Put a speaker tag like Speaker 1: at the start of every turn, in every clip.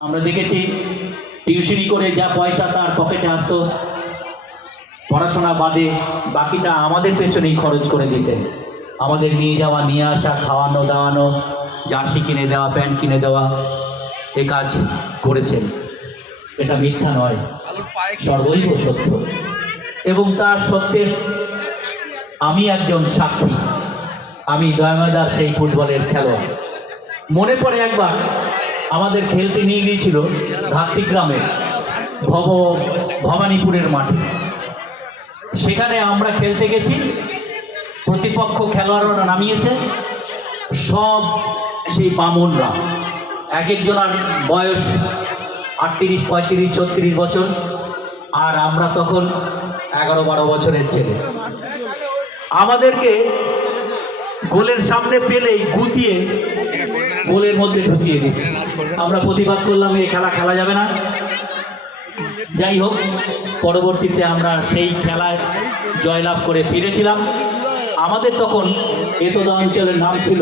Speaker 1: আমরা দেখেছি টিউশনি করে যা পয়সা তার পকেটে আসতো, পড়াশোনা বাদে বাকিটা আমাদের পেছনেই খরচ করে দিতেন। আমাদের নিয়ে যাওয়া, নিয়ে আসা, খাওয়ানো, দাওয়ানো, জার্সি কিনে দেওয়া, প্যান্ট কিনে দেওয়া, এ কাজ করেছেন। এটা মিথ্যা নয়, সর্বৈব সত্য। এবং তার সত্যের আমি একজন সাক্ষী, আমি দয়াময়দার সেই ফুটবলের খেলোয়াড়। মনে পড়ে একবার আমাদের খেলতে নিয়ে গিয়েছিল ঘাটতি গ্রামে, ভব, ভবানীপুরের মাঠে। সেখানে আমরা খেলতে গেছি। প্রতিপক্ষ খেলোয়াড়রা নামিয়েছে। সব সেই বামুনরা। এক একজনার বয়স আটত্রিশ, পঁয়ত্রিশ, ছত্রিশ বছর। আর আমরা তখন এগারো, বারো বছরের ছেলে। আমাদেরকে গোলের সামনে পেলেই গুতিয়ে গোলের মধ্যে ঢুকিয়ে দিচ্ছে। আমরা প্রতিবাদ করলাম, এই খেলা খেলা যাবে না। যাই হোক, পরবর্তীতে আমরা সেই খেলায় জয়লাভ করে ফিরেছিলাম। আমাদের তখন এতদ অঞ্চলের নাম ছিল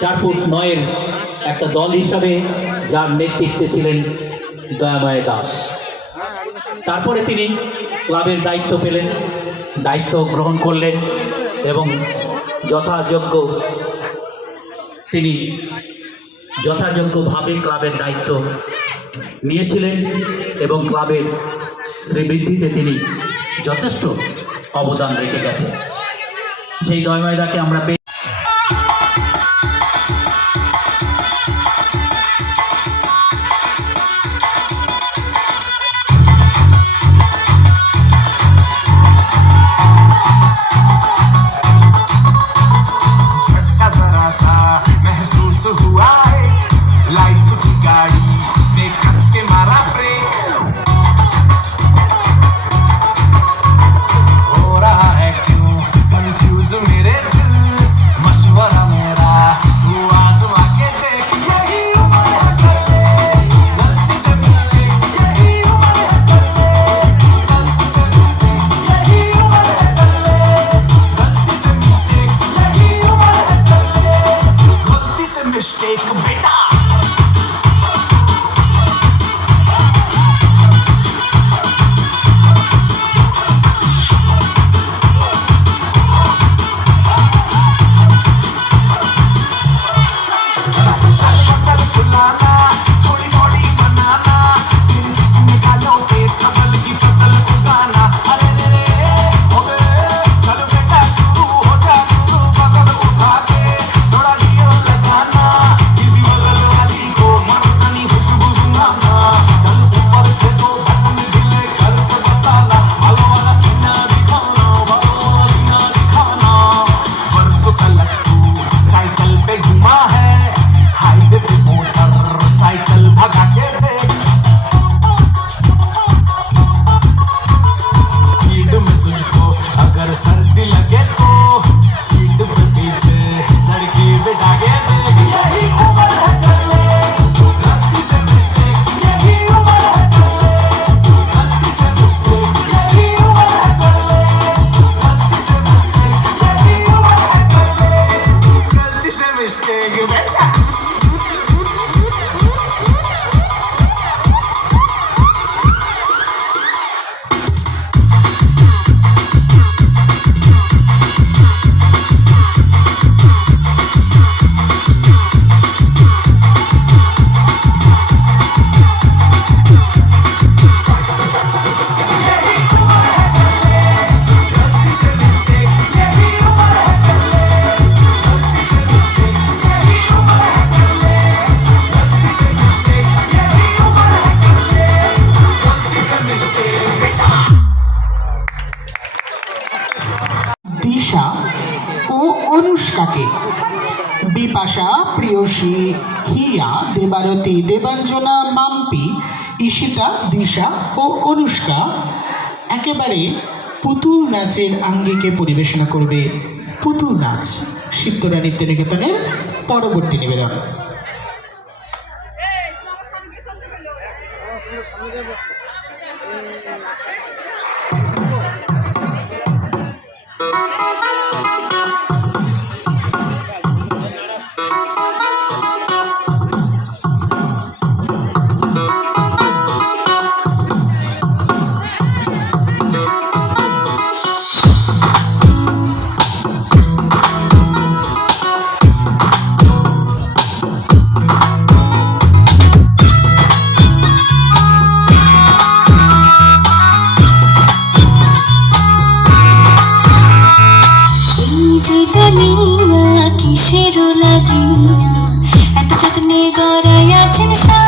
Speaker 1: চার ফুট নয়ের একটা দল হিসাবে, যার নেতৃত্বে ছিলেন দয়াময় দাস। তারপরে তিনি ক্লাবের দায়িত্ব পেলেন, দায়িত্ব গ্রহণ করলেন এবং যথাযোগ্য তিনি যথাযোগ্যভাবে ক্লাবের দায়িত্ব নিয়েছিলেন এবং ক্লাবের শ্রীবৃদ্ধিতে তিনি যথেষ্ট অবদান রেখে গেছেন। সেই দয়ময়দাকে আমরা পেয়ে
Speaker 2: ঈশিতা, দিশা ও অনুষ্কা একেবারে পুতুল নাচের আঙ্গিকে পরিবেশনা করবে পুতুল নাচ। শিবতরা নৃত্য নিকেতনের পরবর্তী নিবেদন।
Speaker 3: আপনি গড়াইয়াছেন সা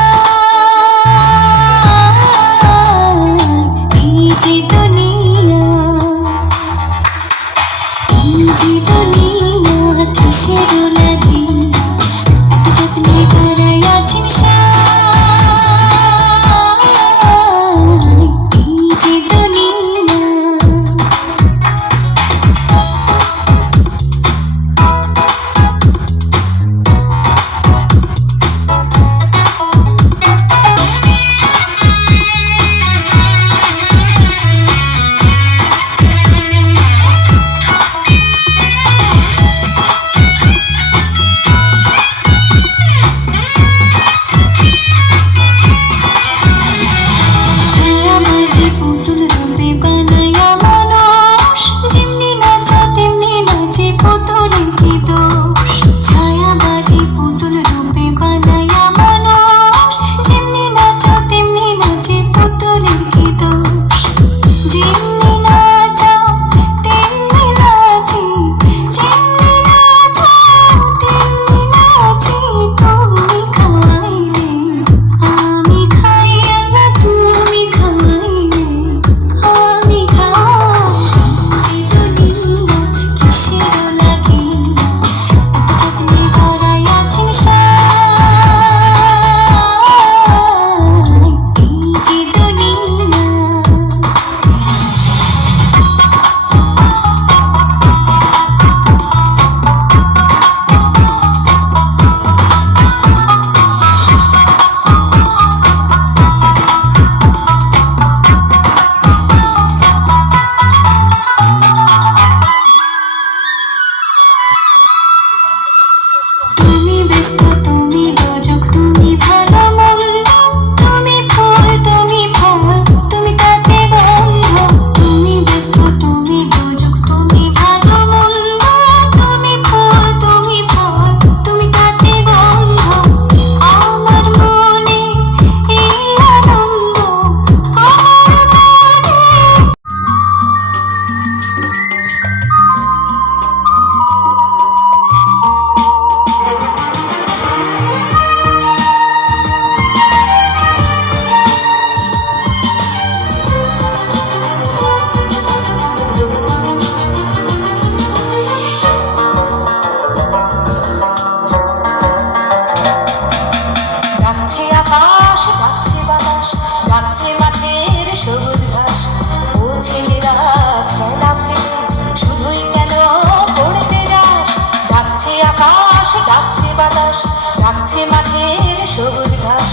Speaker 3: আকাশে ডাকছে বাতাস ডাকছে মাঠের সবুজ ঘাস।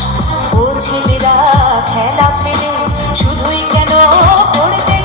Speaker 3: ও ছেলেরা খেলা ফেলে শুধুই কেন পড়তে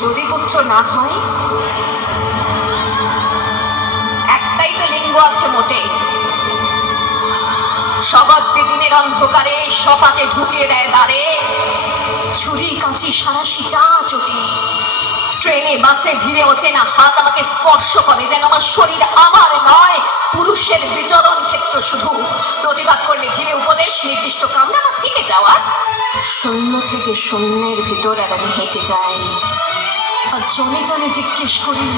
Speaker 4: পুত্র না হয়, একটাই তো লিঙ্গ আছে মোটে। শবদ বেদিনের অন্ধকারে সপাকে ঢুকিয়ে দেয় দাঁড়ে ছুরি, কাঁচি, সারাশি চা চটে। ট্রেনে, বাসে ভিড়ে অচেনা হাত আমাকে স্পর্শ করে, যেন আমার শরীর আমার নয়। পুরুষের বিচরণ ক্ষেত্র শুধু। প্রতিবাদ করলে ভিড়ে উপদেশ, নির্দিষ্ট কামরা বা শিখে যাওয়ার শূন্য থেকে শূন্যের ভিতর আর আমি হেঁটে যাই আর জনে জনে জিজ্ঞেস করি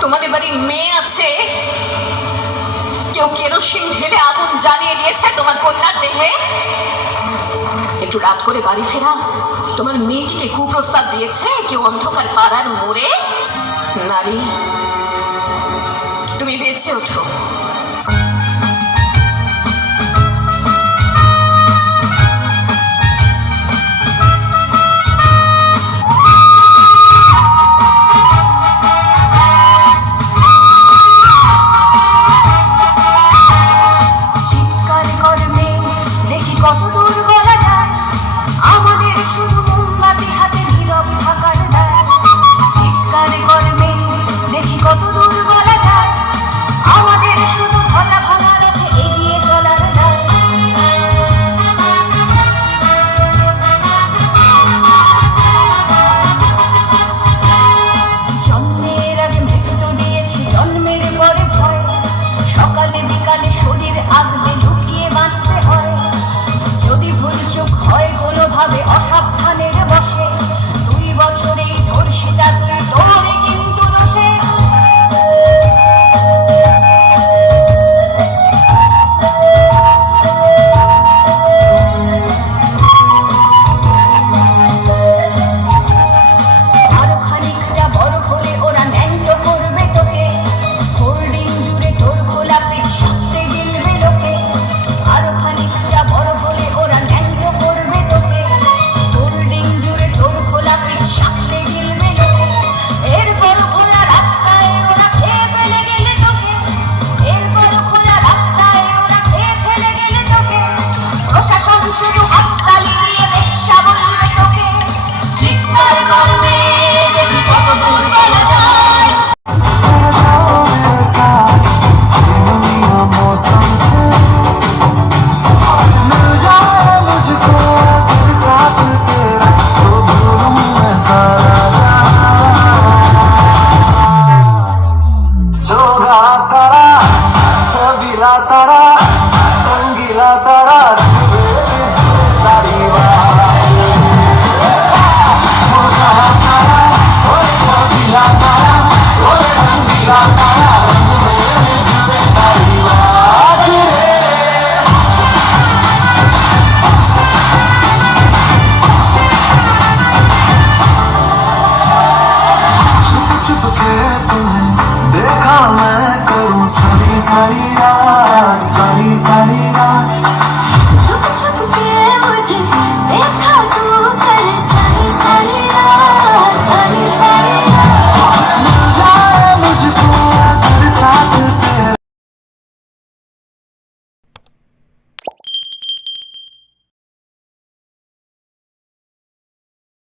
Speaker 4: তোমাদের বাড়ি মেয়ে আছে? কেউ কেরোসিন ঢেলে আগুন জ্বালিয়ে দিয়েছে তোমার কন্যার দেহে? একটু রাত করে বাড়ি ফেরা। তোমার মেয়েটিকে কুপ্রস্তাব দিয়েছে কেউ অন্ধকার পাড়ার মোড়ে? নারী, তুমি বেঁচে ওঠো।